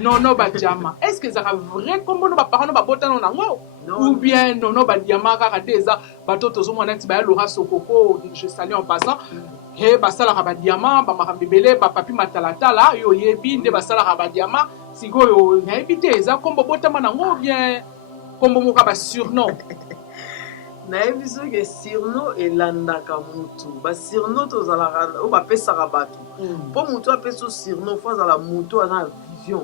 Nono Badiama. Est-ce que ça a vrai comme nos parents nos babota ou bien Nono Badiama kaka déjà bato tozo mona ti ba Laura Sokoko je salue en passant he basala ka Badiama ba makambebele ba papi matalata là yo yebi nde basala ka Badiama sikoyo nyebi te za kombo botama nango ou bien kombo moka ba surnom. nayebi soki surnom elandaka mutu basurnom tozalaka oyo bapesaka bato mpo mutu apesa surnom fo azala mutu aza na vision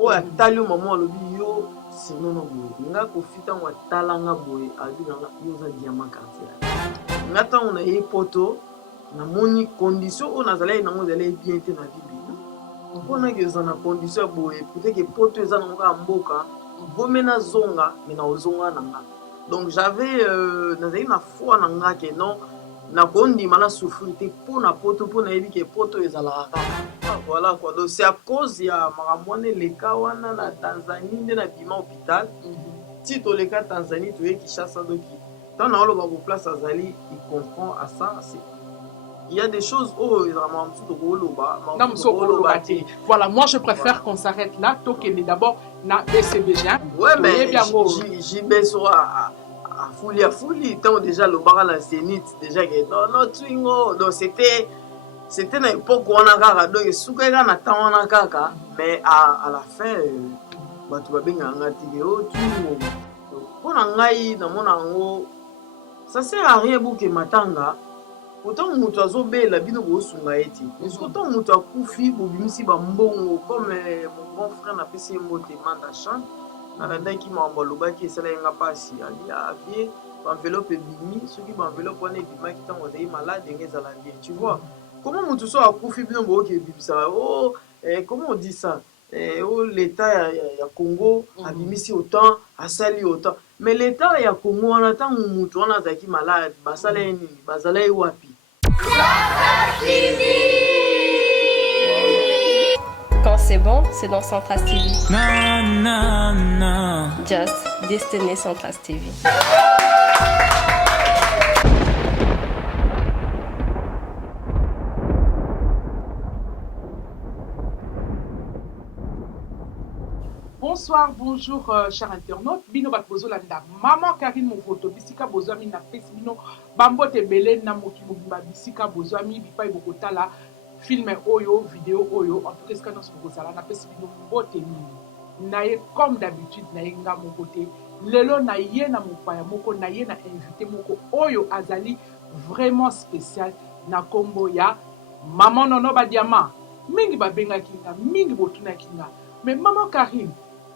oyo atali yo mama alobi yo surnom na boye nga kofi ntango atalanga boye alobikanga yo oza diamant quartier nga ntango naye poto namoni condition oyo nazalaki nango ezalaki bien te na bibi mponaki eza na condition ya boye peut-être poto eza nango ya mboka vome nazonga me na ozonga na nga. Donc j'avais nazali na foi na nga ke non nakondima na souffrir te mpo na poto mpo nayebi ke poto ezalaka kaka voilà quoi. Donc c'est à cause ya makambo wana eleka wana na Tanzanie nde na bima hôpital ti toleka Tanzanie toye Kinshasa doki ntango naoloba koplace azali il comprend à ça. Il y a des choses voilà, moi je préfère qu'on s'arrête là. Tokende d'abord na BCBG. Ouais, mais j'y baisse à fouli. Tant déjà le bar à la Zénith, déjà que non, twingo. Donc c'était une époque où on a gagné. Donc soukega na temps on a gagné. Mais à la fin, bah tu vas bien gagner tigéo twingo. Pour nangai na mon ango, ça sert à rien pour que matanga. Autant mutu azobela bino kosunga eti autant mutu akufi bobimisi bambongo comme mon bon frère na pesi mbote manda chan nalandaki mambo lobaki esala yenga pasi ali avie enveloppe bimi soki enveloppe wana ebimaki ntango azali malade ndenge ezala bien tu vois comment mutu so akufi bino boyoki ebibisaka oh comment on dit ça oh l'état ya Congo abimisi autant asali autant mais l'état ya Congo wana ntango mutu wana azalaki malade basala ye nini bazala ye wapi. Quand c'est bon, c'est dans Centras TV. Just Destiny Centras TV. Bonsoir, bonjour chers internautes. Bino bat bozo landa. Maman Karine mon photo bisika bozami na pesi bino bambote belé na moki bobima bisika bozami bipa ibokota la film oyo vidéo oyo en tout cas ce que nous bozala na pesi bino mbote mini. Naye comme d'habitude naye nga mon côté. Lelo na ye na mopaya moko na ye na invité moko oyo azali vraiment spécial na kombo ya Maman Nono Badiama. Mingi babenga kinga, mingi botuna kinga. Mais Maman Karine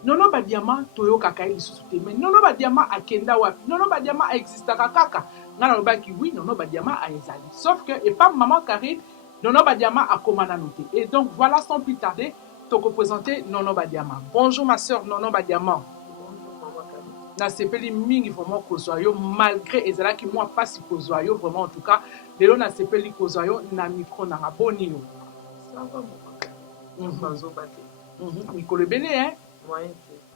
Nono Badiama toyo kaka lisusu te mais Nono Badiama akenda wapi Nono Badiama existaka kaka ngana lobaki oui Nono Badiama a ezali sauf que et pas Maman Karine Nono Badiama a komana noté et donc voilà sans plus tarder te représenter Nono Badiama. Bonjour ma sœur Nono Badiama. Na sepeli mingi vraiment kozoyo malgré ezalaki moi pas si kozoyo vraiment en tout cas lelo na sepeli kozoyo na micro na raboni yo ça va bazo baté mikolo bene hein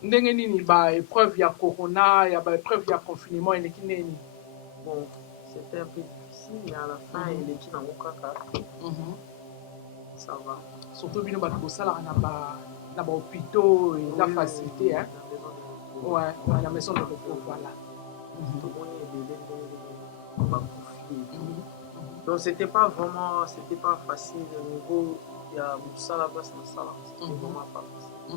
ndenge nini ba épreuve ya corona ya ba épreuve ya confinement eleki nini bon c'était un peu difficile mais à la fin eleki nango kaka ça va surtout bino bato bosalaka na ba hôpitaux et la facilité hein ouais la maison de repos voilà tomoni ebele ndenge bakufi donc c'était pas facile au niveau ya mosala place mosala c'était vraiment pas facile.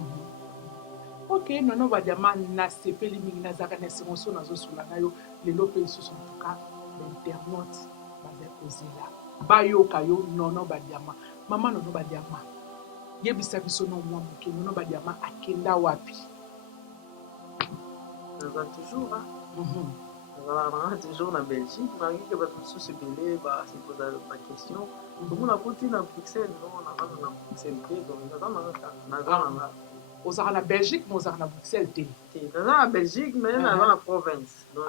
Ok, Nono Badiama na sepeli mingi na zaka na semoso na zosula na yo lelo pe lisusu en tout cas l'internaute baza kozela bayoka yo Nono Badiama. Mama Nono Badiama yebisa biso no mwa moke Nono Badiama akenda wapi naza toujours voilà toujours na Belgique malgré que bato mosusu ebele se posa ba question tomona koti na Bruxelles non naza na Bruxelles te donc naza na ozala na Belgique mais ozala na Bruxelles te naza na Belgique mais naza na province donc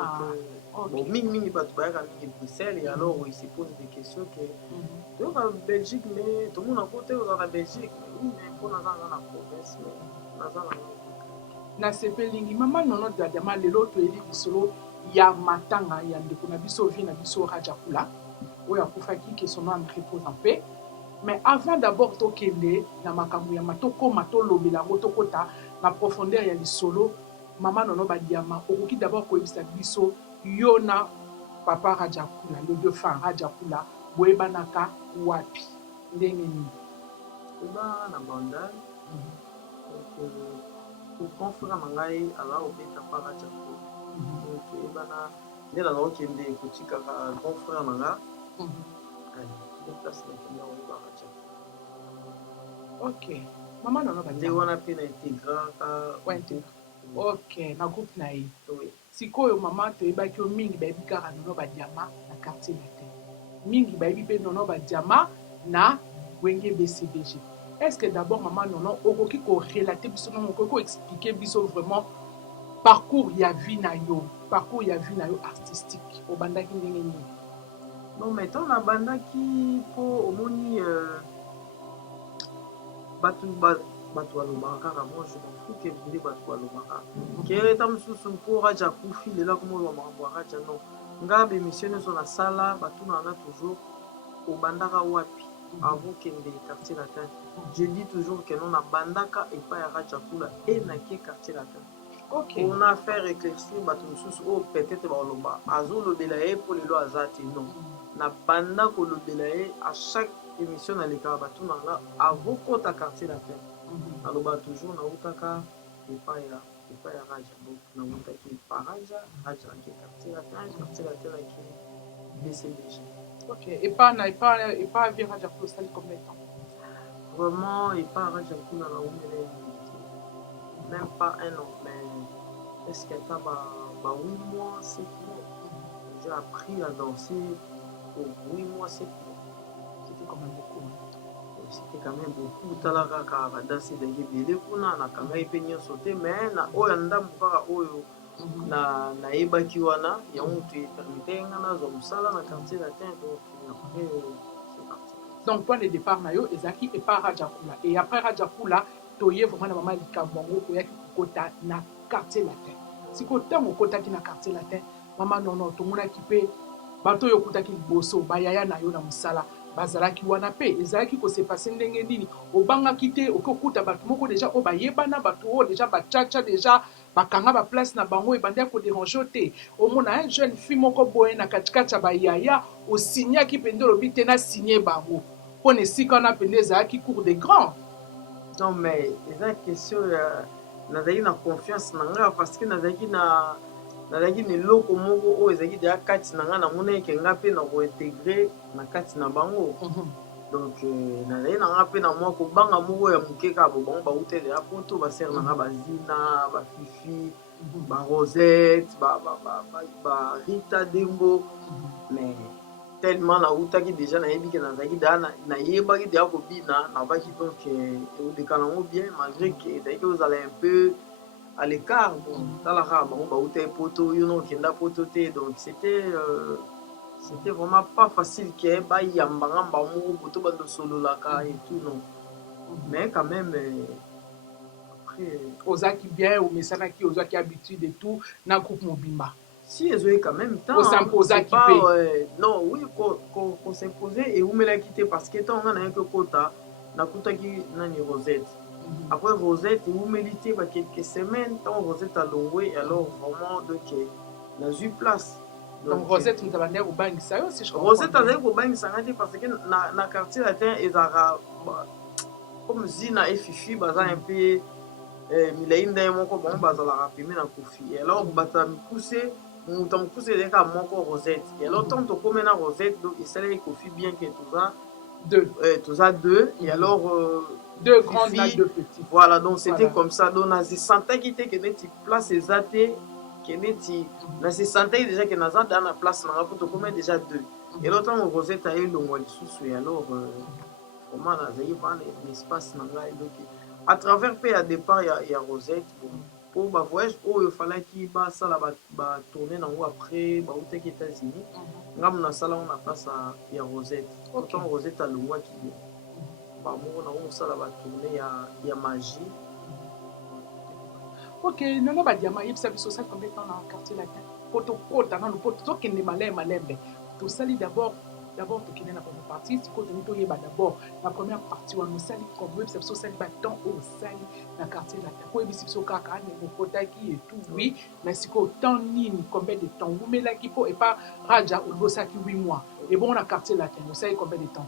bon mingi bato bayaka mingi Bruxelles et alors ils se posent des questions que toyoka Belgique mais tomona kote ozala na Belgique mais mpo naza na province mais naza na sepelingi Mama Nono Badiama lelo toyebi bisolo ya matanga ya ndeko na biso vie na biso Rajakula oyo akufaki ke son âme repose en paix mais avant d'abord tokende na makambo ya matokoma tolobela yango tokota na profondeur ya lisolo mama nono badiama okoki d'abord koyebisa biso yo na papa Rajakula le dauphin Rajakula boyebanaka wapi ndenge nini eba na bandal grand frère na ngai aza obeta pa Rajakula donc ebana nde nazokende kotikaka grand frère na nga place nakende oyeba Rajakula ok mama nono nde badiama wana mpe na integraka ok na groupe na ye oui. sikoyo mama toyebaki yo mingi bayebi kaka nono badiama na quartier latin mingi bayebi mpe nono badiama na wenge bcdg est-ce que d'abord mama nono okoki korelate biso nono okoki koexplike biso vraiment parcours ya vie na yo artistique obandaki ndenge nini non mais ntango nabandaki mpo omoni bato balobaka kaka moi je m'en fous ke nde bato balobaka ke eta mosusu mpo raja akufi lelo akomoloba makambo ya raja non nga bemission nyonso nasala batunanga toujours obandaka wapi avant kende quartier latin je dis toujours ke non nabandaka epai ya raja kula e nake quartier latin mpona faire éclaircir bato mosusu oyo peut-être baloba azolobela ye mpo lelo aza te non nabanda kolobela ye à chaque émission nalekaka batunanga avant kota quartier latin naloba toujours nautaka epai ya raja donc nautaki epa raja nake quartier latin nake bcdg ok epa vie raja kula osali combien de temps vraiment epa raja kula naumela même pas un an mais est-ce que ata ba 8 mois 7 mois j'ai appris à danser pour 8 mois 7 mois c'était quand même beaucoup c'était quand même beaucoup tala kaka badansi ndenge ebele kuna nakangai mpe nyonso te mais na oyo ndambo kaka oyo nayebaki wana yango moto epermite nga nazwa mosala na quartier latin donc après c'est parti donc point de départ na yo ezalaki epa raja kula et après raja kula toye vraiment na mama likambo yango oyaki kokota na quartier latin sikoyo ntango okotaki na quartier latin mama nono tomonaki mpe bato oyo okutaki liboso bayaya na yo na mosala bazalaki wana mpe ezalaki kosepase ndenge nini obangaki te okokuta bato moko deja oyo bayebana bato oyo deja bachacha deja bakanga baplace na bango ebandaki koderange te omona un jeune fille moko boye na katikati ya bayaya osignaki mpenza olobi te nasigne bango mpo na esika wana mpenza ezalaki cour de grand non mais eza question ya nazalaki na confiance na nga parce que nazalaki na eloko moko oyo ezalaki deya kati na nga namonaki ke nga mpe na kointegre na kati na bango donc nazalaki na nga mpe na mwa kobanga moko ya moke kaka bo bango bautelea poto basere na nga bazina bafifi barosette barita dembo mais tellement nautaki déjà nayebi ke nazalaki deya nayebaki deya kobina nabaki donc eoleka nango bien malgré ke ezalaki ozala un peu à l'écart tala kaka bango bautai poto yo no okenda poto te donc c'était vraiment pas facile ke bayambanga mbango poto bandosololaka et tout non mais quand même après ozalaki bien omesanaki ozwaki habitude et tout na groupe mobimba si ezoyi quand même temps osimposaki mpe non oui kosimpose eumelaki te parce que ntango nga nayaki okota nakutaki nani rosette après rosette eumeli te ba quelques semaines ntango rosette alongwe alors vraiment donc nazwi place donc rosette moto abandaki kobangisa yo si rosette azali kobangisanga te parce que na quartier latin ezalaka comme zina efifi baza un peu milai nde moko bango bazalaka peme na kofi alors bato ya mikuse moto ya mokuse ezalaka moko rosette et alors ntango tokómi na rosette donc esalaki kofi bien ke toza deux et alors deux grandes na deux petites voilà donc c'était comme ça donc nazisantaki te ke neti place eza te ke neti nazisantaki déjà ke naza da na place nanga po tokómi déjà deux et alors ntango rosette ayelongwa lisusu et alors vraiment nazali vana na espace na ngai donc à travers mpe ya départ ya rosette mpo bavoyage oyo efalaki basala batourne nango après bautaki états-unis ngambo nasala ngo na place ya rosette ntango rosette alongwaki ye bamoko nango mosala batourne ya magie ok nono badiama yebisa biso osali combien de temps na quartier latin po tokota nano po tokende malembe tosali d'abord d'abord tokende na première partie sikoyo tondi toyeba d'abord la première partie wana osali comme oyebisa biso osali batemps oyo osali na quartier latin po oyebisi biso kaka ane bokotaki et tout oui mais sikoyo temps nini combien de temps wumelaki mpo epa raja olobi osalaki 8 mois ebongo na quartier latin osali combien de temps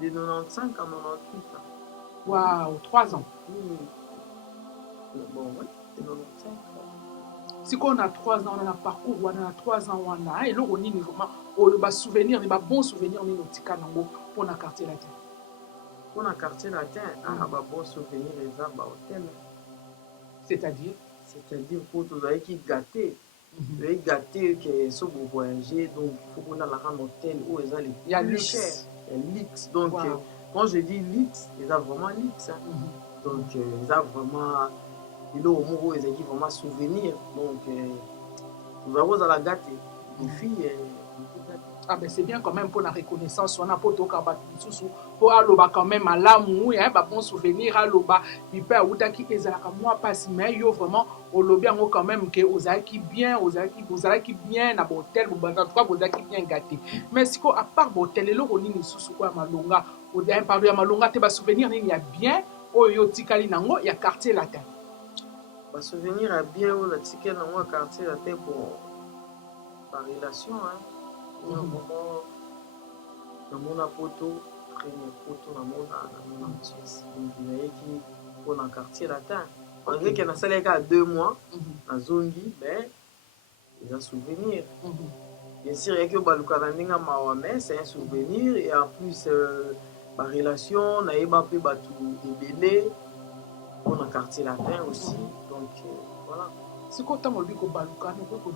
de 95 à 98 ans. Waouh, 3 ans. Oui. Bon, oui, de 95 ans. sikoyo na 3 ans wana na parcours wana na 3 ans wana eloko nini vraiment oyo basouvenir ni babon souvenir nini otika nango mpo na quartier latin Pour le quartier latin, on a un bon souvenir des hôtels. C'est-à-dire pour tous ceux qui gâtés. Vous avez gâté que si vous voyagez, donc il faut qu'on a un hôtel où il y a les plus cher. Il y a l'X. Donc, quand je dis l'X, ils ont vraiment l'X. Hein. Donc, ils ont vraiment. Il y a vraiment souvenir. Donc, vous avez la gâté. Les filles. Ah ben c'est bien quand même pour la reconnaissance on a pas tout kabat susu pour aloba quand même alamu ya ba bon souvenir aloba bipe autaki ezalaka moi passe mais yo vraiment olobi yango quand même que ozalaki bien na hôtel en tout cas ozalaki bien gâté mais siko à part hôtel eloko nini susu kwa malonga odien pardon ya malonga te ba souvenir nini ya bien oyo tikali nango ya quartier latin ba souvenir ya bien o la tikali nango quartier latin pour par relation hein. Namona poto premier poto namona Suisse qui pour le quartier latin malgré que nasalaki à 2 mois na zongi mais ils ont souvenir bien sûr il y a que baluka na ndinga mawa mais c'est un souvenir et en plus ma relation naïba pe batu ebele pour le quartier latin aussi donc voilà c'est quoi tant lobi ko baluka ko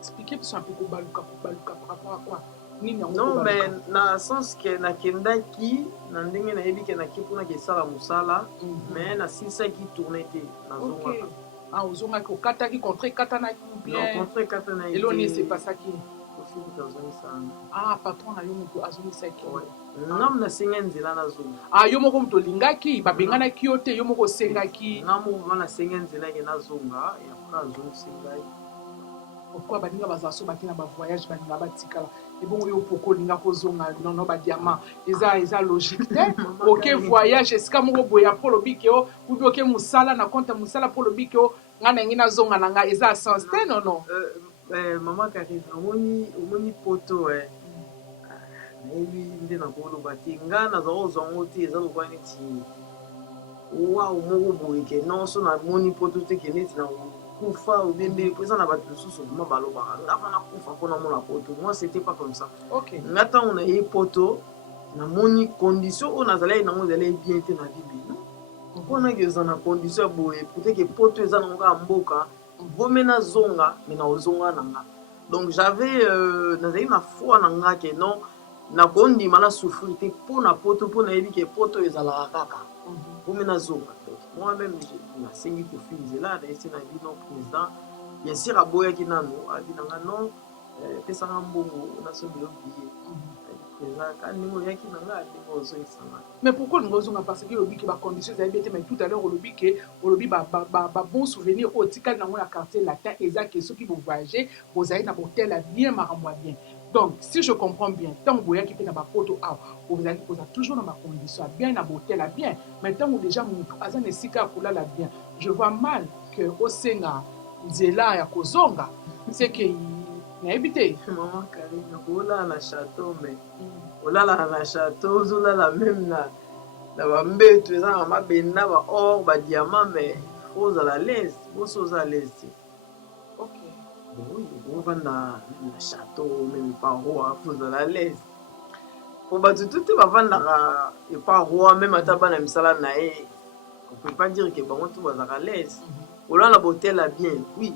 expliquer un peu baluka par rapport à quoi non mais na sens que nakendaki na ndenge nayebi ke naki mpona kesala mosala mais nasilisaki tourne te nazongaka ozongaki okataki contrat ekatanaki bien eloni sepasaki azongisanga patron na yo moto azongisaki ngam nasenga nzela nazonga yo moko moto olingaki babenganaki yo te yo moko osengaki ngam moko nasenga nzela ke nazonga yapres azongisengai pourquoi baninga bazala so bakina bavoyage baninga batikala ebongo yo poko olinga kozonga nono badiama eza logique te oke voyage esika moko boya mpo lobi ke o kubi oke mosala na compte mosala mpo lobi ke o ngai na ngai nazonga na ngai eza sens te nono mama Karine omoni poto nayebi nde nakoloba te ngai naza kozwango te eza lokwa neti wawu moko boye ke non so namoni poto te ke neti na kufa ou bien mais présent na bato susu vraiment balobaka ngava na kufa mpona mona poto moi c'était pas comme ça nga ntango na ye poto namoni condition oyo nazalaki nango ezalaki bien te na bibi mponaki eza na condition ya boye peut-être poto eza nango kaka mboka vome nazonga me na ozonga na nga donc j'avais nazalaki na foi na nga ke non nakondima na souffrir te mpona poto mpo nayebi ke poto ezalaka kaka vome nazonga moi-même nasengi kofinzela naesi na bino président bien sûr aboyaki nano abi nanga non pesanga mbongo nasombi yo billet président ka ndenge oyaki nanga ndenge ozoyisanga mais pourquoi olingi ozonga parce que olobi ke bacondition ezali bien te mais tout à l'heure olobi ke olobi babon souvenir oyo tikali nango na quartier latin eza ke soki bovoyage bozali na botel ya bien makambo ya bien donc si je comprends bien ntango boyaki mpe na bapoto awa ozali koza toujours na bacondition ya bien na botel ya bien mais ntango déjà motu aza na esika ya kolala bien je vois mal que osenga nzela ya kozonga c'est que nayebi te mama Karine kolala na château mais olala na château ozolala même na bambeto eza na mabenda baor badiamant mais ozala lese boso oza lese oui, on va dans le château, même pas roi, vous allez à l'aise. Pour battre tout le monde, il n'est pas roi, même à Tabana Msala Nae. On ne peut pas dire que bon, tout va à l'aise. Pour là, la beauté, là, bien, oui,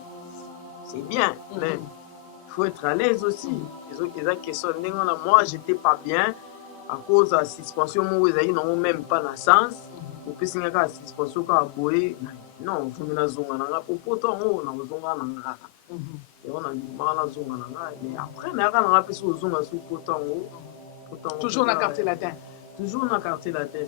c'est bien, mais il faut être à l'aise aussi. Les autres questions, moi, j'étais pas bien à cause de la suspension, moi, ils n'ont même pas la sens. Pour que c'est une suspension qui a boé, non, il faut que nous ayons pour pourtant, on a besoin de et on a dit mais après on a rappelé sur zone sous pourtant toujours dans le quartier latin toujours dans le quartier latin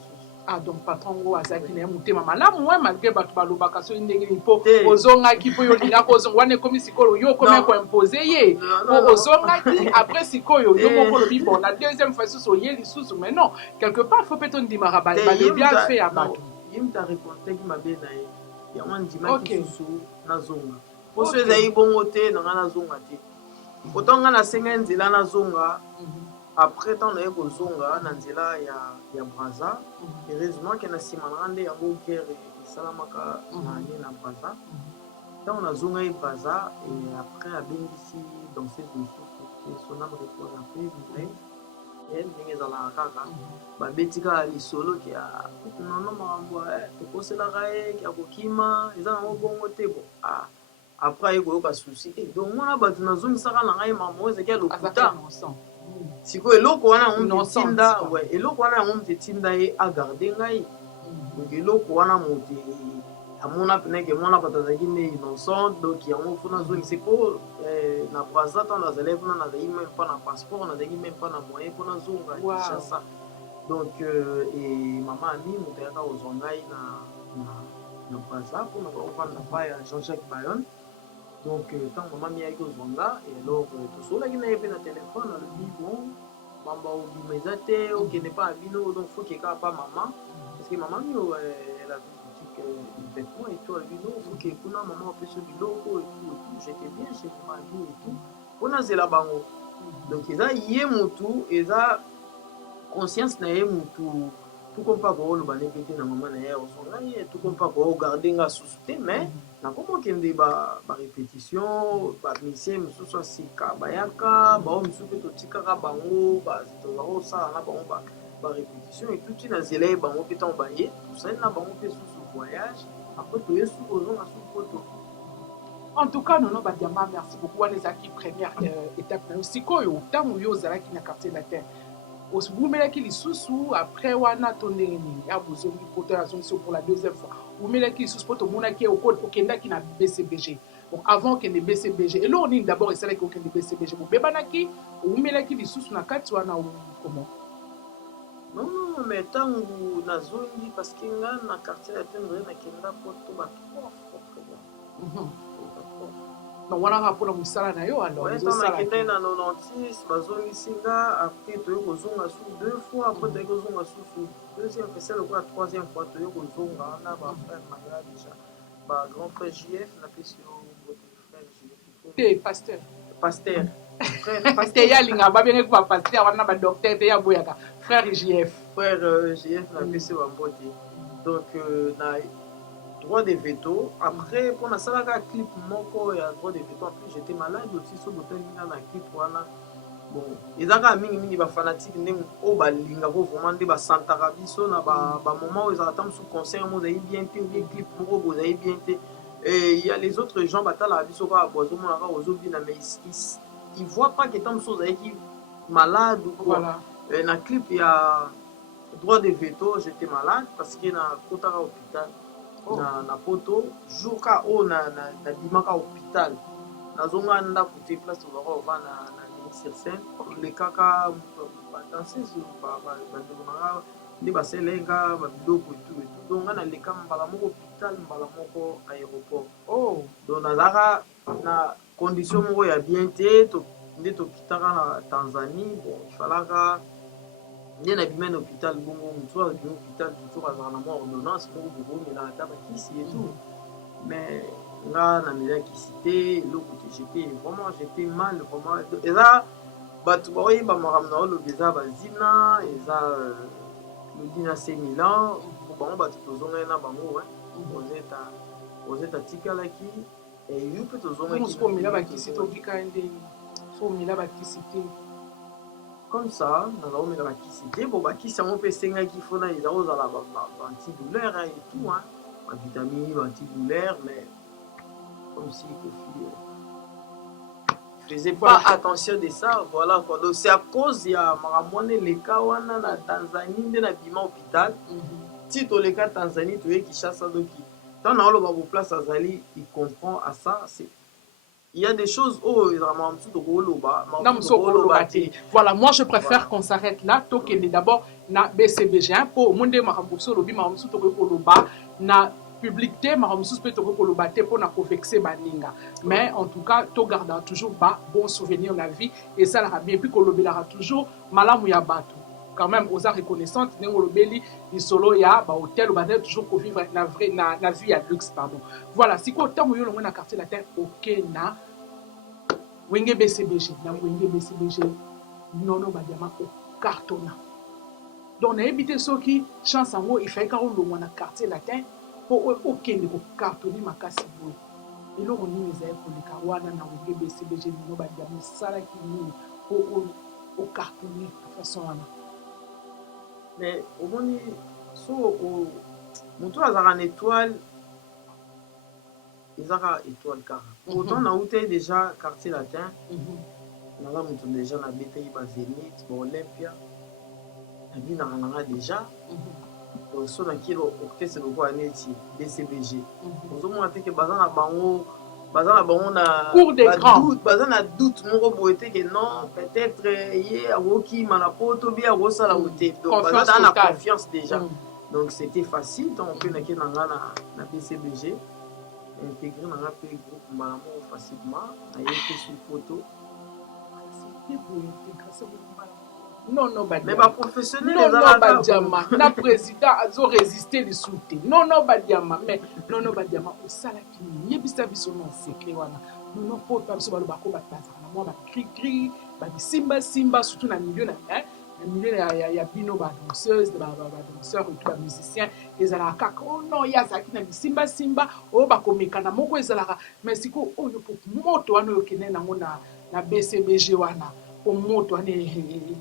Ah, donc patron ngo azaki na mutema malamu ouais malgré bato balobaka so ndenge ni po Te. ozongaki po yo linga kozonga wane komi sikoyo yo komi ko imposer ye po ozongaki après sikoyo yo moko lobi bon la deuxième fois so ye lisusu mais non quelque part faut peut-on dimara ba le bien fait à bato yimta répondre ki mabe na ye ya wan dima ki Ok. susu na zonga poso ezali bongo te na nga na zonga te otonga na senga nzela na zonga après tant naye kozonga na nzela ya Braza heureusement ke na nsima na nga nde yango guerre esalamaka na ye na Braza ntango nazonga ye Braza et après abengisi danseuse mosusu ke son âme repose en paix ye ndenge ezalaka kaka babeti kaka lisolo ke nono makambo tokoselaka ye ke akokima eza nango bongo te bo après aye koyoka susi donc mwana bato nazongisaka na ngai makambo ezaki ya lokuta sikoyo eloko wana yango moto etinda eloko wana yango moto etinda ye agarde ngai donc eloko wana moto amona peneke mwana bato azalaki ne innocent donc yango fo nazongisa po na Braza ntango nazalaki kuna nazalaki meme mpa na passeport nazalaki meme mpa na moyen mpo nazonga Kinshasa donc mama ami moto ayaka kozwa ngai na Braza mpona bakovanda pa ya Jean-Jacques Bayonne donc ntango mama mi ayaki kozwa nga alors tosolaki na ye mpe na telefone alobi bon mamba obima eza te okende pa na bino donc faut keka pa mama parce que mama mi elle a vêtements et tout, elle dit non, il faut que kuna maman fait ce biloko et tout, j'étais bien chez moi et tout. On a zela bango. Donc eza yé mutu, eza conscience na yé mutu. Tout comme pas ko lo bane pété na maman na yé osonga yé, tout comme pas ko garder nga sous-té mais na comment kende ba répétition, ba mission mususu sika bayaka, ba mususu pe totikaka bango, ba zito ça na bango ba répétition et tout na zela yé bango pe tan baye, tout ça na bango pe voyage après tu es sous ozonga sous photo. En tout cas, non, Badiama, merci beaucoup. On les a qui première étape. Aussi, quand on yo zalaki na quartier latin. Vous mettez qui les sous après wana tondeni. Ya besoin du côté la solution pour la deuxième fois. Vous mettez qui les sous pour tout le monde qui est au code au Kenda qui n'a BCBG. Donc avant qu'il y ait BCBG. Et là on est d'abord et c'est là qu'il y a BCBG. Vous bebanaki, vous mettez qui les sous na quartier wana ou comment? Non, mais tant que na zone parce que là na quartier latin na Kenda poto ba 3 fois. Non, wana rapport na musala na yo alors. Ouais, tant na Kenda na 96 bazongisi nga après to kozonga sous 2 fois après to kozonga sous deuxième fois c'est le quoi troisième fois to kozonga na ba frère Maga déjà ba grand frère JF na pesi yo frère JF. T'es pasteur. Pasteur. Pasteur ya linga ba bien ko pasteur wana ba docteur te ya boyaka. Frère JF. Frère JF na pesi wa mbote. Donc na droit de veto. Après, pour la salle de clip, il y a droit de veto. Après, j'étais malade aussi, sur le clip. Bon, ils ont mis des fanatiques, ils vraiment des santarabiso, moment où ils attendent sous concert, vous avez bien été, des clips, vous avez bien été. Et il y a les autres gens, mais ils ne voient pas que tant de choses qui malade ou quoi. Voilà. Dans le clip, il y a droit de veto, j'étais malade parce qu'il y a un hôpital. Na poto jour ka o na bimaka hôpital nazonga ndako te place ozaka ova na sur scène le kaka badanseuse bandeko nde baselenga babiloko et tout donc nga naleka mbala moko hôpital mbala moko aéroport donc nazalaka na condition moko ya bien te nde tokitaka na Tanzanie bon ifalaka nde nabima na hôpital bongo motu abima hôpital toujours azala na mwa ordonnance moko bobomela ata bakisi et tout mais nga namela kisi te eloko te j'étais mal vraiment eza bato baoyeba makambo na olobi eza bazina eza lodina se milan po bango bato tozongai na bango ozeta tikalaki eyu mpe tozongaomela bakisi tobika nde somela bakisi te comme ça nazomela bakisi te bo bakisi yango mpe esengaki fona eza kozala antidouleur et tout bavitamine antidouleur mais comme si Kofi faisait pas attention de ça voilà quoi donc c'est à cause ya makamone leka wana na Tanzanie nde na bima hôpital ti toleka Tanzanie toye Kinshasa doki tant na oloba bo place azali il comprend à ça c'est il y a des choses où voilà, moi je préfère qu'on s'arrête là. Tokende d'abord na BCBG pour monde makambuso lobi makambuso to koloba na publicité makambuso peut to koloba te pour na vexer baninga. Mais en tout cas, to gardera toujours ba bon souvenir dans la vie et ça la bien puis kolobela toujours malamu ya bato. Quand même aux arts reconnaissante nengo lobeli ni solo ya ba hôtel ou ba toujours ko vivre na vrai na vie à luxe pardon. Voilà, si ko tamu yo na quartier latin OK na wenge BCBG na wenge BCBG nono badiama o cartona donc na éviter ceux qui chance en haut il fait quand on na quartier latin pour okende ko cartonner makasi boy et là on y les pour les kawana na wenge BCBG nono badiama sala ki ni pour au cartonner de façon wana mais au moni so au monto azara en étoile ezaka étoile kaka pourtant na ute déjà quartier latin naza moto déjà nabetaki bazénith baolympia nabinaka nanga déjà so nakili orchestre lokola neti BCBG ozomona teke baza na bango na baza na doute moko boye teke non peut-être ye akokima na poto bi akosala ote donc baza na confiance déjà donc c'était facile donc mpe nakili nanga na BCBG intégré dans la pays groupe Malamo facilement, il y a été sur photo. Non, mais pas professionnel. Non, Badiama. La président a résisté les soutes. Non, Badiama. Mais non, Badiama. Au salaki, il y a bis non secret. Non, pas sur le bako, moi, cri, simba, surtout dans le milieu. Il y a bino ba danseuse ba danseur et tout ba musicien ezala kaka oh non ya zaki na simba o ba komeka na moko ezala mais siko o yo pour moto wana yo kene na ngona na BCBG wana o moto ane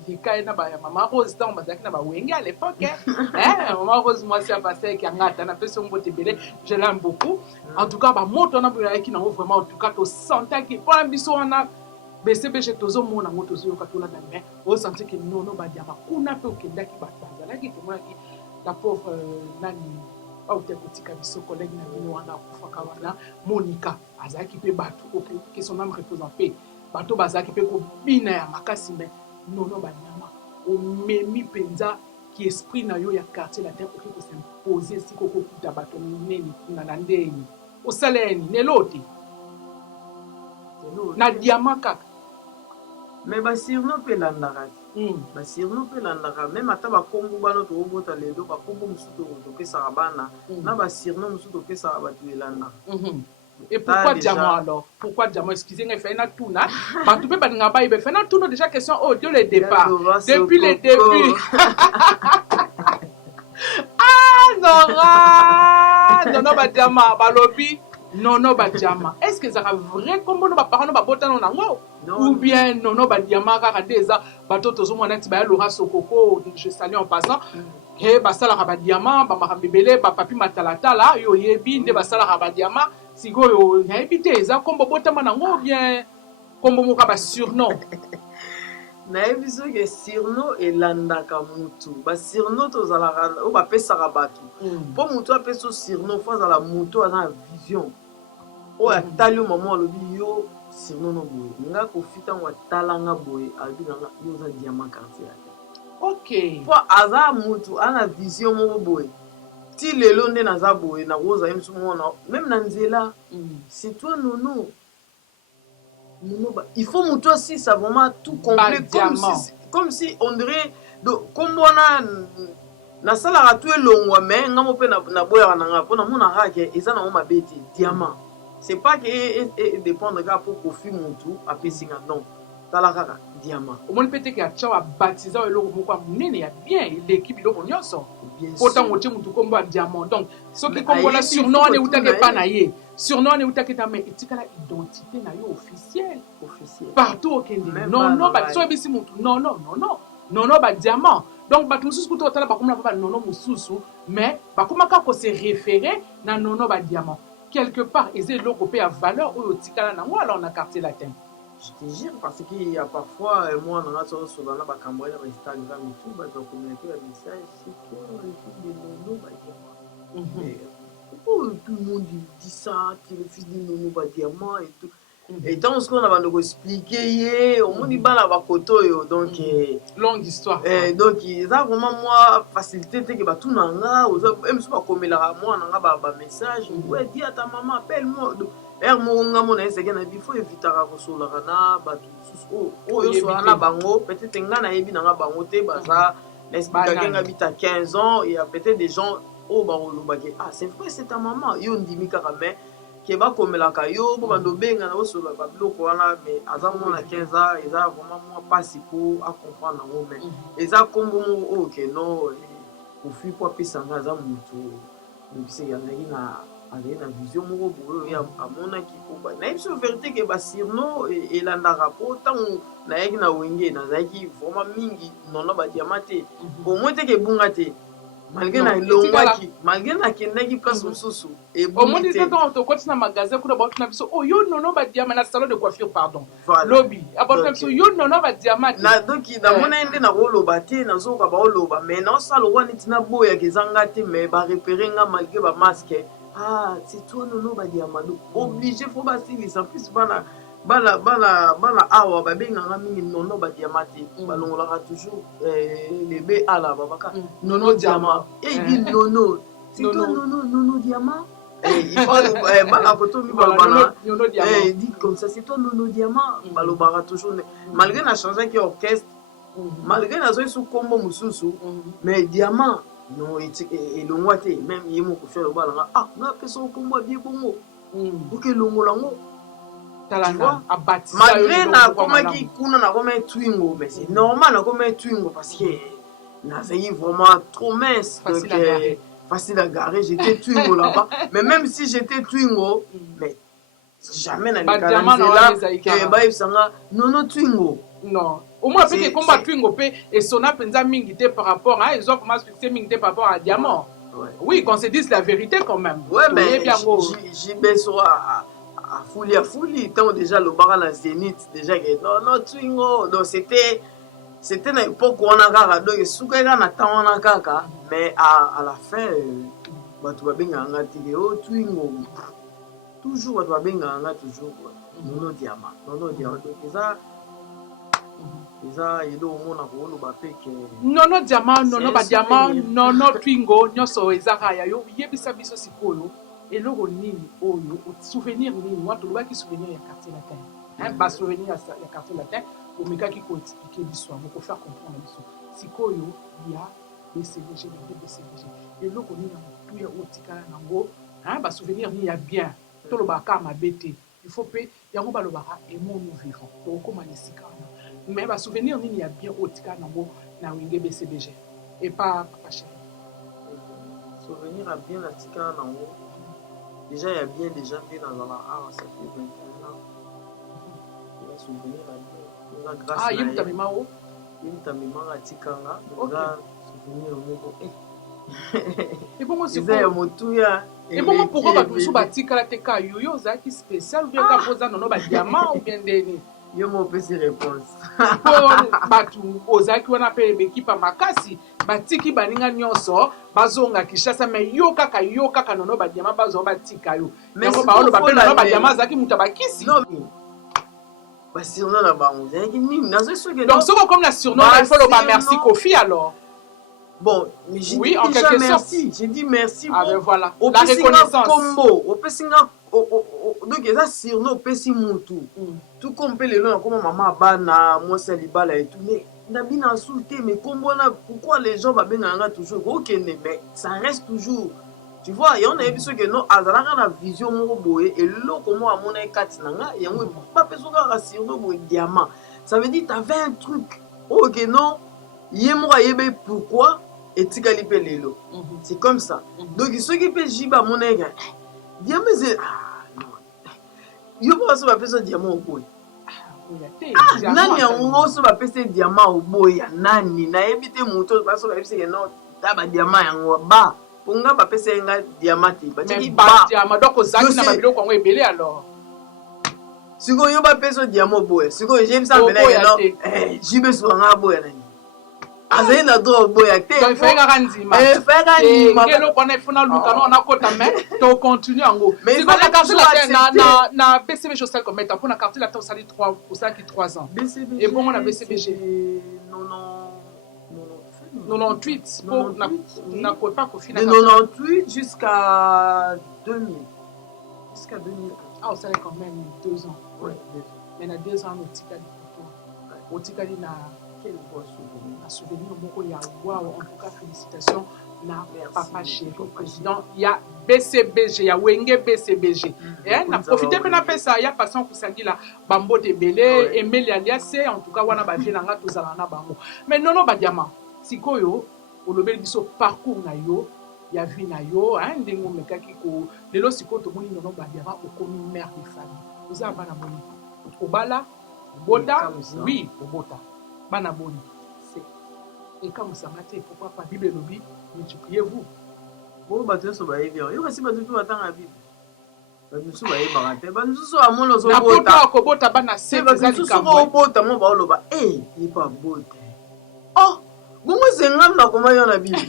likai na ba mama Rose tant ba zaki na ba wenge à l'époque mama Rose moi c'est passé qui ngata na peso mbote belé je l'aime beaucoup en tout cas ba moto na ba qui na vraiment en tout cas to sentait que pour biso wana BCBG tozomona ngo tozoyoka tolanda mais osentir que nono badiama kuna mpe okendaki bato bazalaki tomonaki la pauvre nani aute kotika biso collègue na bino wana akufaka wana Monica azalaki mpe bato que son âme repose en paix bato bazalaki mpe kobina ya makasi me nono badiama omemi mpenza ki esprit na yo ya quartier latin okoki kosimpose esika okokuta bato minene kuna na ndeni osaleni nelote na diama kaka mais basirno mpe elandaka basirno mpe elandaka meme ata bakombo bana tokobota lelo bakombo mosusu topesaka bana na basirno mosusu topesaka bato elandaka et pourquoi diamant alors pourquoi diamant excusez-moi fait na tuna bato mpe baninga bayibe fait na tuna déjà question oh dès le départ depuis le début non badiama balobi nono badiama est-ce que ça vrai comme no ba parents no ba botano nango ou bien nono badiama kaka déjà bato tozomona ti ba Laura Sokoko je salue en passant ke basala ka badiama ba makambebele ba papi matalatala yo yebi nde basala ka badiama sikoyo nyebi te eza kombo botama nango ou bien kombo moka ba surnom nayebi soki surnom elandaka mutu basurnom tozalaka oyo bapesaka bato mpo mutu apesa surnom fo azala mutu aza na vision oyo atali yo mama alobi yo surnom no boye nga kofi ntango atalanga boye alobi nanga yo oza diamant quartier ya ok mpo aza mutu aza na vision moko boye ti lelo nde naza boye nakozala ye mosu mona meme na nzela c'est toi nono il faut mutu asisa vraiment tout complet comme si on dirait kombo wana nasalaka tu elongwa me nga mo mpe naboyaka nanga mpo namonaka ke eza nango mabe te diamant c'est pas que dépendre kaka mpo kofi mutu apesinga non tala kaka diamant omoni mpe teke atia babatiza oyo eloko moko ya monene ya bien eleki biloko nyonso mpo ntango otie mutu kombo ya diamant donc soki kombo na surnom wana eutaki epa na ye surnom wana eutaki eta me etikala identité na yo officiel partout okende nono so ebisi mutu nono badiamant donc bato mosusu kuta otala bakomona mpo banono mosusu mais bakomaka kose référé na nono badiamant quelque part eza eloko mpe ya valeur oyo otikala nango alors na quartier latin je te jure parce qu'il y a parfois moi on a sur la bakambo ya Instagram et tout bah donc communiquer un message c'est que le fils de Nono Badiama tout le monde dit ça que le fils de Nono Badiama et tout Et tant ce qu'on a de expliquer au monde bana ba koto yo donc longue histoire donc ça vraiment moi facilité que ba tout nanga même si pas comme la moi nanga ba message ouais dis à ta maman appelle-moi mo nga mo na ese na bifo evitaka kosola kana ba tout yo so na bango peut-être nga na yebi nanga bango te baza l'explication nga bita 15 ans et peut-être des gens oh ba olobaki ah c'est vrai c'est ta maman yo ndimi kaka mais ke bakomelaka yo bo bando benga na osola ba biloko wana mais aza mona 15 ans eza vraiment moi pas si pour à comprendre ngo mais eza kombo mo ok non ofi po pesa nga za mutu donc c'est yangi na avec na vision moko boyo ya amona ki ko ba na ibso vérité ke ba sirno elanda rapport tant na yaki na wenge na zaki vraiment mingi non ba diamante au moins te ke bunga te malgré na longwaki malgré na kendaki place mosusu et au moins dit quand on continue na magasin kuna ba tuna biso oh yo nono ba diamant na salon de coiffure pardon lobby abona biso yo nono ba diamant na donc na mona ende na roloba te na zoka ba roloba mais na salo wani tina boya kezanga te mais ba repérer nga malgré ba masque ah c'est toi nono ba diamant obligé faut ba silisa plus bana awa ba benga nga mingi nono ba diamant balongolaka toujours les be ala babaka nono diamant et dit nono c'est toi nono diamant il faut bana photo mi balobana dit comme ça c'est toi nono diamant balobaka toujours malgré na changer qui orchestre malgré na zo sous combo mususu mais diamant non et longwa te même yemo ko faire balanga ah na peso combo bien bongo OK longolango malgré na komaki kuna na comme twingo mais c'est normal na comme twingo parce que nazali vraiment trop mince facile à garer j'étais twingo là-bas mais même si j'étais twingo mais jamais na là que ba isanga non twingo non au moins peut que combat twingo pe et sona penza mingi te par rapport à ils ont commencé fixer mingi te par rapport à diamant oui qu'on se dise la vérité quand même ouais mais j'ai besoin à fouli tant déjà le bar à la Zénith déjà que non twingo donc c'était une époque où on a kaka donc soukega na temps on a kaka mais à la fin batu babenga nga tilo twingo toujours batu babenga nga toujours nono diamant donc eza yedo mona ko lo ba peke nono diamant nono ba diamant nono twingo nyoso ezaka ya yo yebisa biso sikoyo eloko nini oyo souvenir nini watu lobaki souvenir ya quartier latin ba souvenir ya quartier latin omekaki ko expliquer l'histoire ko faire comprendre l'histoire sikoyo ya BCBG eloko nini tout ya otikala nango ba souvenir ni ya bien to lobaka mabete il faut pe yango ba lobaka emo nous vivons to koma lesika mais ba souvenir nini ya bien otikala nango na wenge BCBG et pas papa chéri souvenir ya bien otikala nango. Déjà, il y a bien des gens qui sont dans la ah, ça fait 21 ans. Il y a souvenir à Dieu. Ah, il y a un tamimao. Il y a un tamimao à Tikanga. Il y a souvenir au Mogo. Et pour moi, c'est quoi? Et pour moi, pourquoi tu as dit que tu as eu un qui spécial ou bien tu as posé un diamant ou bien des. Yo mo pesi réponse. Batu ozaki wana pe l'équipe à makasi batiki baninga nyonso bazonga kishasa mais yo kaka nono ba diamant bazo batika yo mais ba olo ba pe nono ba diamant zaki mutabakisi non ba surnom na bango zaki nini nazo soki donc soko comme la surnom il faut le ba merci Kofi alors bon mais j'ai oui, dit déjà merci j'ai dit merci ah ben voilà la reconnaissance combo au pesinga donc eza surnom pesi mutu tout comme peut le long comme maman bana moi c'est libala et tout mais nabina insulté mais combona pourquoi les gens va benga toujours OK mais ça reste toujours tu vois et on a vu ce que non azalaka na vision moko boye et lo comment amona kati nanga et on pas pesoka ka surnom boye diamant ça veut dire t'avais un truc OK non yemo yebe pourquoi et tikali pe lelo c'est comme ça donc ceux qui peut jiba monega diamant c'est yo pas so ba pesa diamant au boye nani yango so bapesa diamant oboya nani nayebi te moto baso bayebisa ke non ta ba diamant yango ba ponga bapesa nga diamant te batiki ba diamant donc ozaki na babiloko yango ebele alors sikoyo bapesa diamant oboya sikoyo jebisa mbele ke non jibe so nga boya nani azali na droit boya te donc il fallait kaka ndima faka ndima ngelo kona ifuna luka no na kota mais to continue yango mais c'est comme la carte na BCBG au sel comme état pour la carte la temps ça dit 3 pour ça qui 3 ans BCBG et bon on a BCBG non 98 pour na ko pas ko fina de 98 jusqu'à 2000 ah ça est quand même 2 ans ouais mais na 2 ans au tikali na quel beau souvenir un souvenir moko ya waouh en tout cas félicitations na papa chéri président ya BCBG ya wenge BCBG et na profiter pe na pesa ya patient kusangila bambote belé Emile alias en tout cas wana ba vie nanga tozala na bango mais nono ba diamant sikoyo olobeli biso parcours na yo ya vie na yo hein ndengo mekaki ko lelo sikoyo to moni nono ba diamant okomi mère de famille oza bana boni obala bota oui obota bana boni et quand vous savez pourquoi pas Bible lobi multipliez-vous bon bato so ba yebi yo kasi bato tu atanga Bible bato so ba yeba te bato so amono so bota ko bota bana se bato so ko bota mo ba oloba yi pa bota oh bongo zengam na koma yo na Bible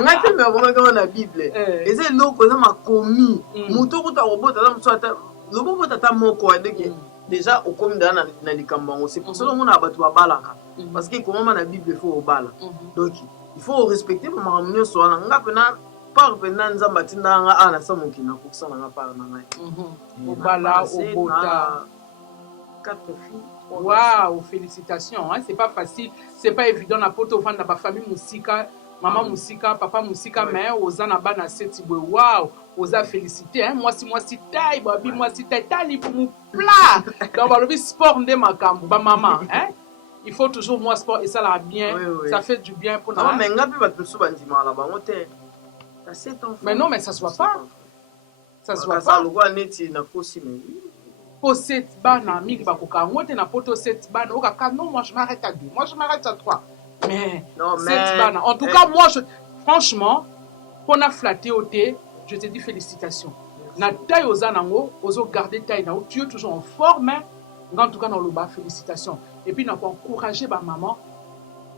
ngate me koma ko na Bible eze loko za makomi muto kuta ko bota za mso ata lobo bota ta moko adeke déjà au comme dans na likambango c'est pour cela on a battu balaka parce que comment na Bible faut au bala donc il faut respecter ma ramunio so na ngapa na par pena nzamba tinda nga ana sa mokina ko sana nga par na ngai au bala au bota 4 filles waouh félicitations hein c'est pas facile c'est pas évident na poto vendre ba famille musika maman musika papa musika mais oza na bana seti boy waouh oza félicité hein moi si taille babi moi si taille tali pour mon plat donc le sport ndé makambo ba maman hein il faut toujours moi sport et ça la bien ça fait du bien pour non mais ngapi ba tusu bandima la bango te ta 7 ans mais non mais ça se voit pas ça se voit pas ça le quoi neti na kosi mais pour 7 bana mingi ba koka ngote na poto 7 bana oka non moi je m'arrête à 2 moi je m'arrête à 3 mais non, 7 bana en tout cas moi franchement pour na flatter au thé je te dis félicitations. Na taille aux anango, aux garder taille na tu es toujours en forme. En tout cas dans le bas félicitations. Et puis n'a pas encourager ma maman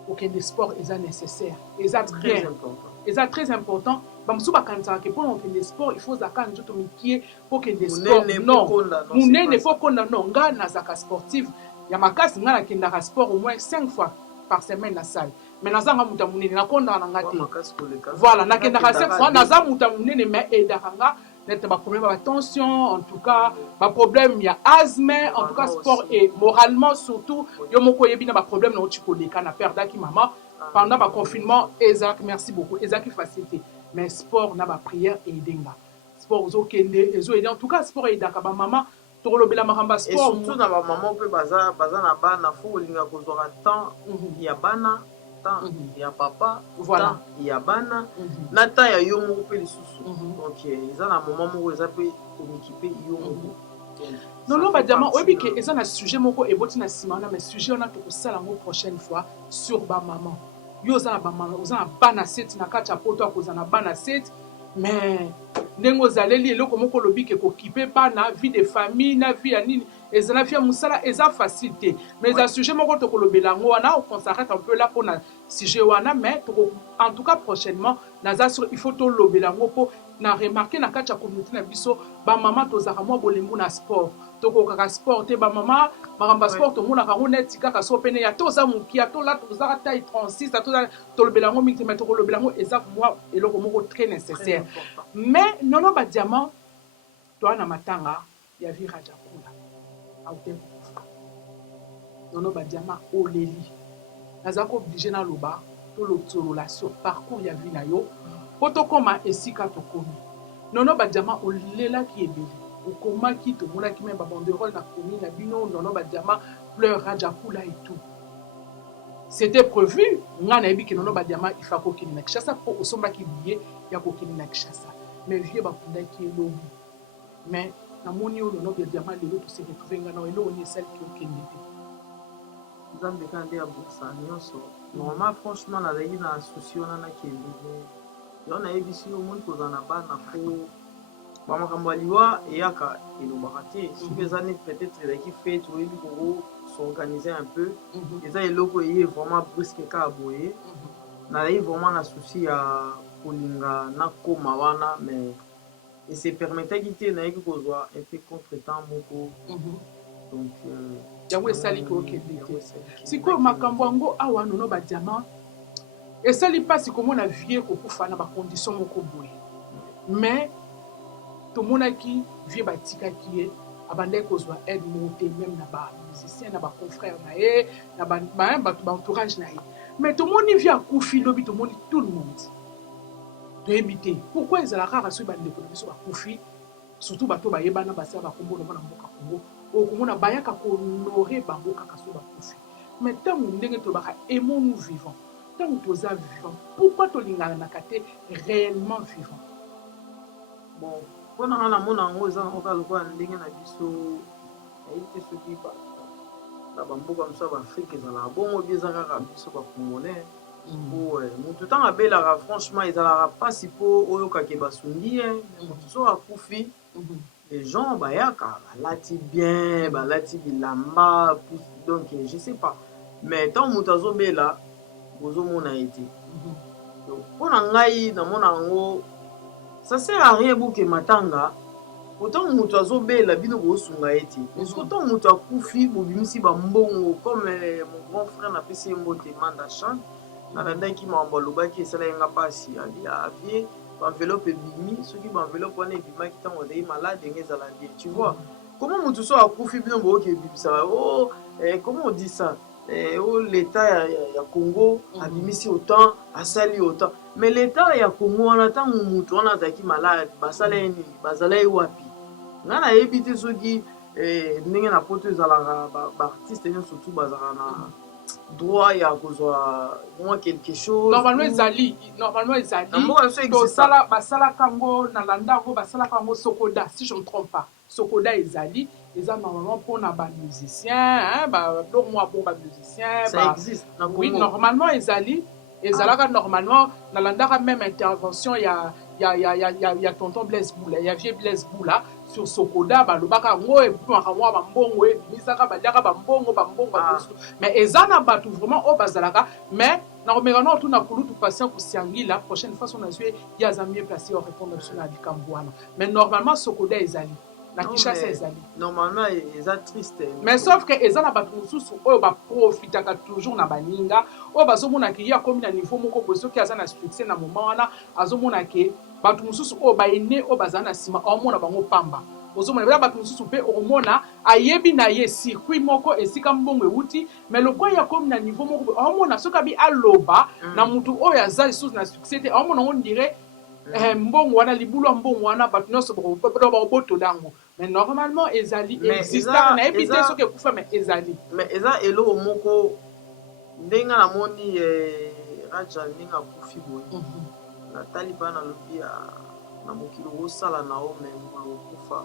pour que des sports est nécessaire. Et ça très important. Et ça très important. Ba msuba kanta ke pour que des sports il faut zaka njoto mikie pour que des sports non. Mune ne faut qu'on non nga na zaka sportive. Ya makasi nga na kenda sport au moins 5 fois par semaine na salle. Mais nazanga muta munene nakonda na ngati voilà nakendaka 5 fois naza muta munene mais edakanga net ba problème ba tension en tout cas ba problème il y a asthme en tout cas sport et moralement surtout yo moko yebi na ba problème na otikoleka na perdaki maman pendant ba confinement Isaac merci beaucoup Isaac facilité mais sport na ba prière et denga sport zo kende ezo en tout cas sport edaka ba maman tolobela makamba sport et surtout na ba maman pe baza na bana fo linga kozora temps ya bana il y a papa voilà il y a bana na temps ya yo moko pe lisusu donc eza na moment moko eza pe omikipe yo moko non ba diamant oyebi ke eza na sujet moko eboti na sima na mais sujet on a to kosala ngo prochaine fois sur ba maman yo za na ba maman oza na bana 7 na kati ya poto akoza na bana 7 mais ndenge ozaleli eloko moko lobi ke kokipe bana vie de famille na vie ya nini ezana fia musala eza facilité mais un sujet moko to kolobela ngo wana on s'arrête un peu là pour na sujet wana mais en tout cas prochainement naza sur il faut to lobela ngo po na remarquer na kati ya communauté na biso ba maman to zaka mo bolembu na sport to ko kaka sport te ba maman makamba sport to mona ka neti kaka so pene ya to za mukia to la to za taille 36 to lobela ngo mingi mais to lobela ngo eza moi eloko moko très nécessaire mais nono ba diamant to ana matanga ya viraja kula nono ba diamant oleli naza ko obligé na loba to lotolola sur parcours ya vie na yo poto koma esika to komi nono ba diamant olela ki ebele okoma ki to mona ki même ba banderole na komi na bino nono ba diamant fleur raja kula et tout c'était prévu nga na yebi ke nono ba diamant il faut ko kini na Kinshasa po osomba ki billet ya ko kini na Kinshasa mais vieux ba kunda ki elobi mais namoni oyo nono ba diamant lelo to se retrouver nga na elo oni celle qui okende te nzambe kandi ya bosa nyonso normalement franchement nazali na souci wana na kelele yo nayebisi yo omoni koza na bana fo bamakambo ya liwa eyaka elobaka te soki eza neti peut-être ezalaki fete oyebi koko s'organiser un peu. Et ça, il est vraiment brusque qu'à aboyer. N'a vraiment un souci à Kolinga, na Komawana, mais et c'est permettait qu'il n'a eu qu'on soit un peu contre-temps, donc yango esali kokende te sikoyo makambo yango awa nono badiama esali mpasi komona vie kokufa na bacondition moko boye mais tomonaki vie batikaki ye abandaki kozwa aide moko te même na bamusicien na baconfrère na ye na bato baentourage na ye mais tomoni vie akufi lobi tomoni tout le monde toyebi te pourquoi ezalaka kaka soki bandeko na biso bakufi surtout bato bayebana basala bakombo na mboka Congo okomona bayaka kohonore bango kaka so bakufi mais ntango ndenge tolobaka aimons-nous vivant ntango toza vivant pourquoi tolinganaka te réellement vivant bon mpona nga namona yango eza nakoka lokola ndenge na biso nayebi te soki na bamboka mosusu ya baafrike ezalaka bongo bie eza kaka biso bacongolais motu ntango abelaka franchement ezalaka mpasi mpo oyokake basungi ye motu so akufi les gens bayaka balati bien balati bilamba donc je sais pas mais tant moto azobela bozomona ye te mpo na ngai namona yango ça sert à rien boke matanga autant moto azobela bino bosunga ye te parce que autant moto akufi bobimisi bambongo comme mon grand frère napesi ye mbote mandachan nalandaki makambo alobaki esala yenga mpasi avie enveloppe ebimi soki enveloppe wana ebimaki ntango ozali malade ndenge ezala bien tu vois comment motu so akufi bino boyoki ebibisaka comment on dit ça l'état ya Congo abimisi autant asali autant mais l'état ya Congo wana ntango motu wana azalaki malade basala ye nini bazala ye wapi nga nayebi te soki ndenge na poto ezalaka baartiste nyonso surtout bazalaka na droit ya kozwa moi quelque chose normalement ezali basalaka yango na landa yango basalaka yango sokoda si je ne me trompe pas sokoda ezali eza normalement mpona bamusicien biloko mwa bon bamusicien ça existe oui normalement ezalaka normalement nalandaka même intervention ya tonton Blaise Boula ya vieux Blaise Boula sur sokoda balobaka yango ebimaka mwa bambongo ebimisaka baliaka bambongo mais eza na bato vraiment oyo bazalaka mais nakomeka no otuna kulutu patient kosiangila prochaine fois son azwi ye aza mieux placé orépondre biso na likambo wana mais normalement sokoda ezali na Kinshasa ezali normalement eza triste mais sauf que eza na bato mosusu oyo baprofitaka toujours na baninga oyo bazomonaka ye akomi na niveau moko boye soki aza na succès na moment wana azomonake bato mosusu oyo baene oyo bazala na nsima aomona bango pamba ozomona bela bato mosusu mpe omona ayebi na ye circuit moko esika mbongo euti mais lokola ye akomi na niveau moko boye aomona soki abi aloba na motu oyo aza lisusu na succès te aomona ngo ndire mbongo wana libulu ya mbongo wana bato nyonso bakobotola yango mais normalement ezali existaka nayebi te soki ekufa mais ezali mais eza eloko moko ndenge namoni raja ndenge akufi boye natali mpa nalobi na mokili okosala na o mais okokufa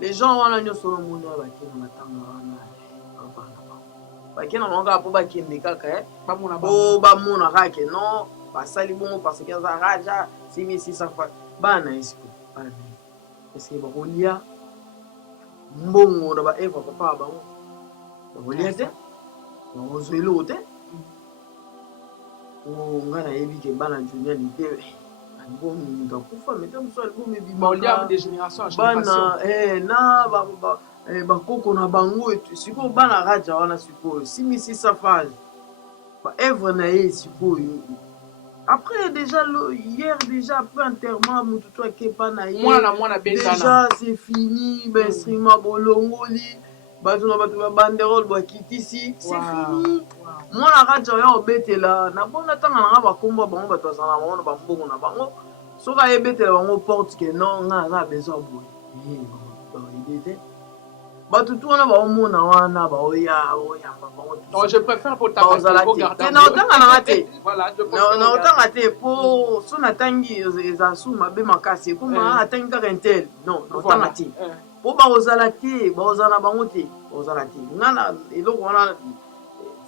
les gens wana nyonso omoni oyo bakenda matanga wana bakenda bango kaka mpo bakende kaka po bamona kaka non basali bongo parce que aza raja simisisa bana esiko bana est-ce que bakolia mbongo na baeva papa bango bakolia te bakozwa eloko te nga nayebi ke bana junior lite album moto akufa mete mosu album ebimabana na bakoko na bango sikoyo bana raja wana sikoyo simisisa phase baevre na ye sikoyo après déjà hier déjà après enterrement motu to akepa na ye déjà c'est fini bainstrument bolongoli bato na bato babanderole bakitisi c'est fini mwana raja oyo obetela na bona ntanga nanga bakombo bango bato bazala na bango na bambongo na bango soki ayebetela bango porte ke non nga aza besoin boye baoyebe te bato tu wana baomona wana baoyamba bango je préfère te na otanga nanga te na otanga te po so natangi eza su mabe makasi ekoma atangi kaka intel non na otanga te po bakozala te bakozala na bango te bakozala te nga na eloko wana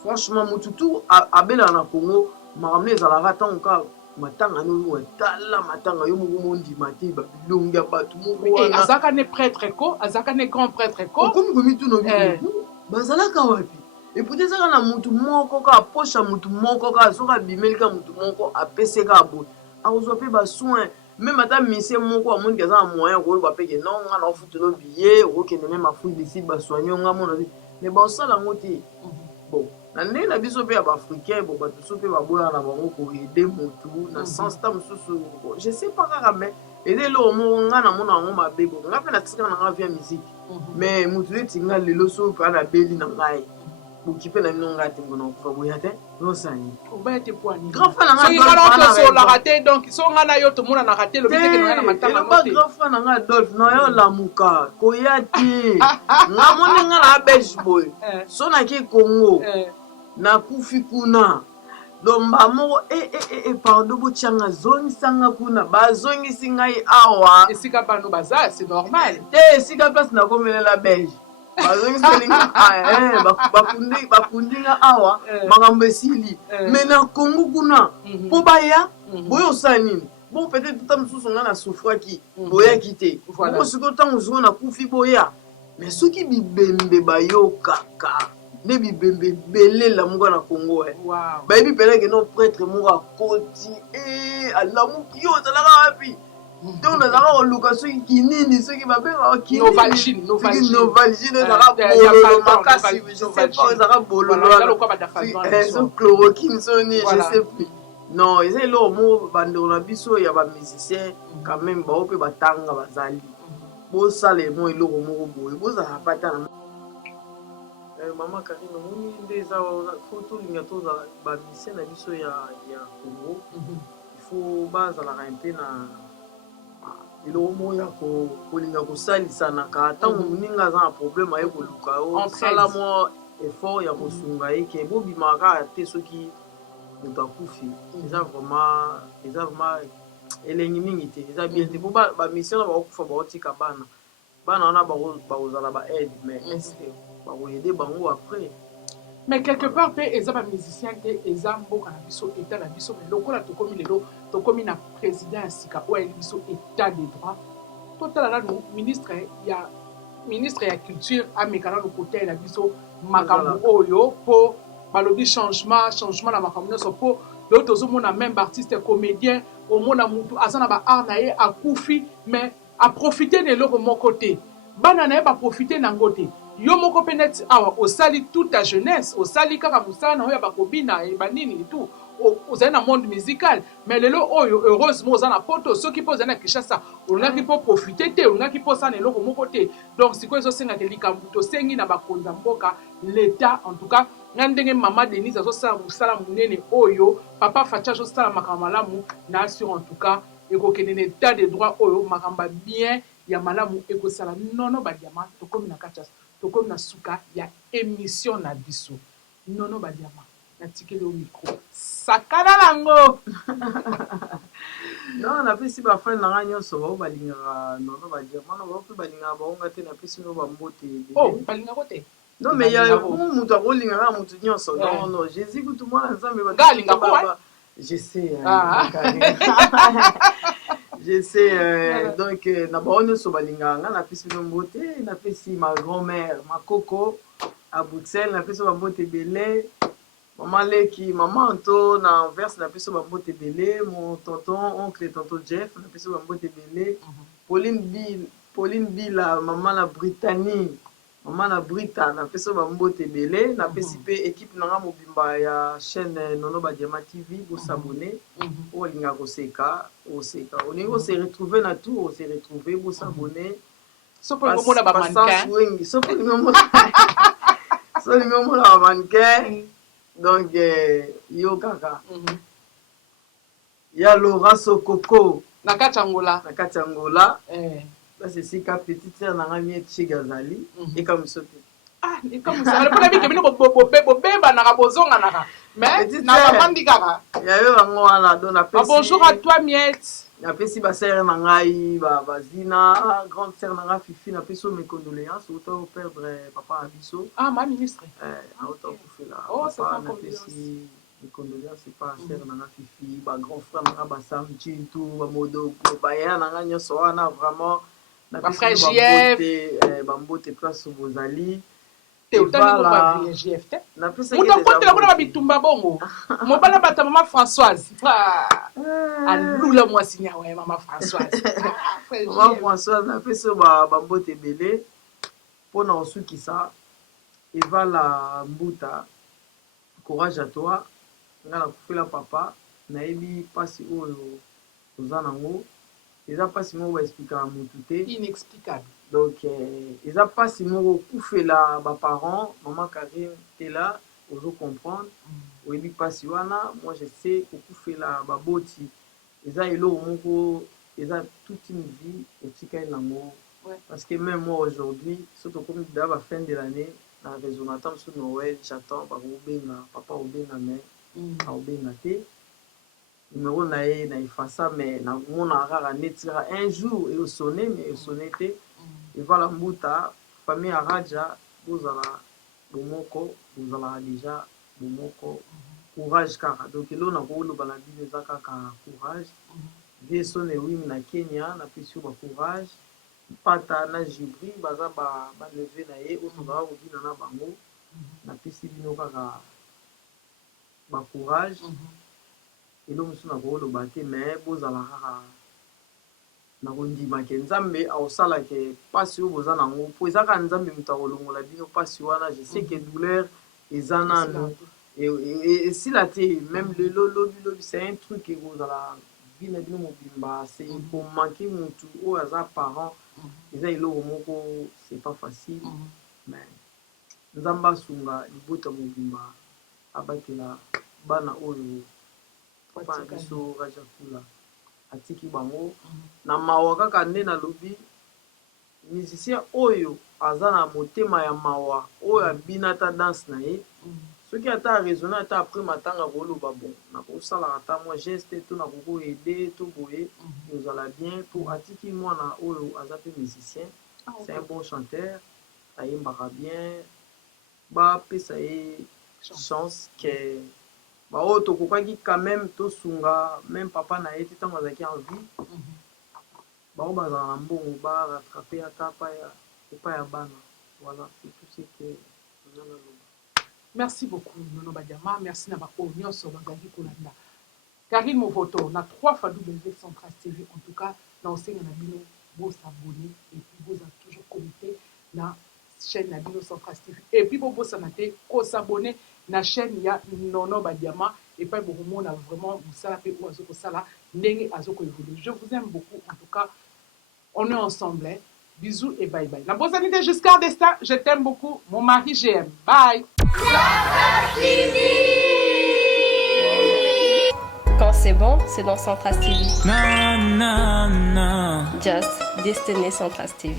franchement motu tu abelaka na Congo makambo ezalaka ntango kaka matanga nolo tala matanga yo moko mondima te babilongi ya bato moko wana azaka ne prêtre ko azaka ne grand prêtre ko okomi komi tuno bazalaka wapi eputi ezaka na mutu moko ka aposha mutu moko ka soki abimeli ka mutu moko apesi ka boye akozwa mpe basoin même ata misie moko amoniki aza na moyen koyeba mpe ke non nga na ofutela biye okokende meme afui desi basoigne nga mona mais baosala yango te bon na ndenge na biso mpe ya baafricain bon bato so mpe baboyaka na bango koede motu na sens ta mosusu je sais pas kaka mais eza eloko moko nga na mona yango mabe bo nga mpe natikaka na nga via musique mais motu neti nga lelo so mpe ana beli na ngai boki mpe na bino ngai te ngona kofa boya te nosani grand frère nanga te donc so nga na yo tomonanaka te lobi teke na matanga te grand frère nanga Adolphe na yo lamuka koya te nga moni nga na belge boye so naki Congo nakufi kuna lomba moko pardon botianga zongisanga kuna bazongisi ngai awa esika bano baza c'est normal te esika place nakomelela belge bazongiselinga bakundi nga awa makambo esili me na Congo kuna mpo baya boyo osala nini bon peut-être ta mosusu nga na sufraki boyaki te boko sikoyo ntango sikoyo nakufi boya mais soki bibembe bayokaka nde bibembe ebelela moko na Congo bayebi peleke no prêtre moko akoti alamuki yo ozalaka wapi ntongo nazalaka koluka soki kinini soki babengaka kininovagine ezalaka bololo makasi je sais pas ezalaka bololo so chloroquine soni je sais plus non eza eloko moko bandeko na biso ya bamusicien quand même bao mpe batanga bazali bosala emo eloko moko boye bozala pata na mama Karine omoni nde eza fo tolinga tozala bamusicien na biso ya Congo ifo bazalaka mpe na eloko moko ya kolinga kosalisanaka ntango moninga aza na problème aye koluka osala mwa effort ya kosunga ye ke bobimaka kaka te soki moto akufi eza vraiment elengi mingi te eza bien te po bamission na bakokufa bakotika bana wana bakozala baide mais estce bakoyede bango après mais quelque part mpe eza bamusicien te eza mboka na biso état na biso mais lokola tokomi lelo tokomi na président ya sika oyo ayeli biso état de droit totala nanu ministre ya culture ameka nanu kotalela biso makambo oyo mpo balobi changement na makambo nyonso mpo lelo tozomona même baartiste comédien omona mutu aza na baart na ye akufi mais aprofite na eloko moko te bana na ye baprofite nango te yo moko mpe neti awa osali toute ta jeunesse osali kaka mosala na oyo ya bakobina banini et tout ozali na monde musical mais lelo oyo heureusement oza na poto soki mpo ozali na Kinshasa olingaki mpo profite te olingaki mpo osala na eloko moko te donc sikoyo ezosengaka likambo tosengi na bakonzi ya mboka l'état en tout cas nga ndenge mama Denise azosala mosala monene oyo papa Facha azosala makambo malamu na assure en tout cas ekokende na état de droit oyo makambo bien ya malamu ekosala nono badiama tokomi na kati tokomi na suka ya émission na biso nono badiama natikeli au micro sakana lango non napesi bafrene na nga nyonso bao balingaka nono badiama na bao mpe balingaka baonga te napesi no bambote balingako te non mais ya moto akolingaka motu nyonso non jésus kutu mwana nzambe je sais je sais donc na bao nyonso balingaka nga napesi no mbote napesi ma grand-mère makoko à Bruxelles napesi bambote ebele maman Leki, maman Anto, na Anvers, na piso bambote belé, mon tonton, oncle et tonton Jeff, na piso bambote belé, Pauline Bill, maman la Brittany, maman la Brita, na piso bambote belé, na PCP équipe nanga mobimba ya chaîne Nono Badiama TV, vous s'abonner, ou linga oseka, on se retrouver na tout, on se retrouver, vous s'abonner. Sauf pour le moment la mannequin. Sauf pour le moment la mannequin. Donc, yo kaka. Ya Laura Sokoko. Nakachangola. Là, c'est si ka petite sœur nanga miet Chigazali. Et comme ça. Ah, et comme ça. Le problème est que nous bobeba na kabozonga naka. Mais na bandi kaka. Ya yo bango wana don appelle. Bonjour à toi Miette. Na pesi ba sœur nangai bazina grande sœur nanga Fifi na peso mes condoléances autant perdre papa Abisso. Ah ma ministre. Autant pour faire là. Oh c'est pas na pesi mes condoléances c'est pas sœur nanga Fifi ba grand frère nanga ba Sam Chintu ba Modo ba ya nanga nyoso wana vraiment na pesi ba mbote place bozali te otali bongo Voilà. ba VGF te napesaki moto déjà akotela kuna mbote. babitumba bongo mobala bata mama Françoise alula mwasi nyawa ya mama Françoise Mama Françoise napesi bambote ebele mpona kosukisa evala mbuta courage à toi nga nakufela papa nayebi mpasi oyo oza nango eza mpasi moko baexplikaka motu te inexplicable donc eza mpasi moko okufela baparent mama Karine tela ozo comprendre oyebi mpasi wana moi je sais kokufela baboti eza eloko moko eza toute une vie otikali nango parce que même moi aujourd'hui so tokomi da bafin de l'année na raison ata mosu Noël j'attends bakobenga papa obenga mais aobenga te numéro na ye na efasa mais namona kaka neti kaka un jour eosone mais esone te evala mbuta famille ya raja bozala bomoko bozalaka déjà bomoko courage kaka donc eloko nakoloba na bino eza kaka courage vie sone wimi na Kenya napesi yo bacourage mpata na Jibri baza baneve na ye oyo tozala kobina na bango napesi bino kaka bacourage eloko mosusu nakoloba te mais bozala kaka nakondimake nzambe aosalake mpasi oyo boza nango mpo eza kaka nzambe moto akolongola bino mpasi wana je sais que douleur eza nano esila te même lelo lobi c'est un truc ekozala bina bino mobimba c'est komanke motu oyo aza parent eza eloko moko c'est pas facile mais nzambe asunga libota mobimba abatela bana oyo papa na biso raja kula atiki bango na mawa kaka nde nalobi musicien oyo aza na motema ya mawa oyo abina ata danse na ye soki ata araisonne ata après matanga koloba bon nakosalaka ata mwa geste to nakokoede to boye ozala bien po atiki mwana oyo aza mpe musicien c'est un bon chanteur ayembaka bien bapesa ye chance ke baoyo tokokaki quand même tosunga même papa na ye te ntango azalaki en vie bao bazala na mbongo barattrape ata epai ya bana voilà c'est tout ce que oza naloba. merci beaucoup nono badiama merci na baoyo nyonso bazalaki kolanda Karine Movoto na 3 fois Central TV en tout cas na osenga na bino bosabone et puis bozala toujours connecté na chaîne na bino Central TV et puis bobosana te kosabone na chaîne ya nono badiama et puis bokomona vraiment mosala pe oyo azokosala ndenge azokoévolue. Je vous aime beaucoup en tout cas on est ensemble hein? Bisous et bye bye. La Bosanité Giscard d'Estaing, je t'aime beaucoup. Mon mari, j'aime. Bye. Quand c'est bon, c'est dans Centras TV. Na, na, na. Just Destiny Centras TV.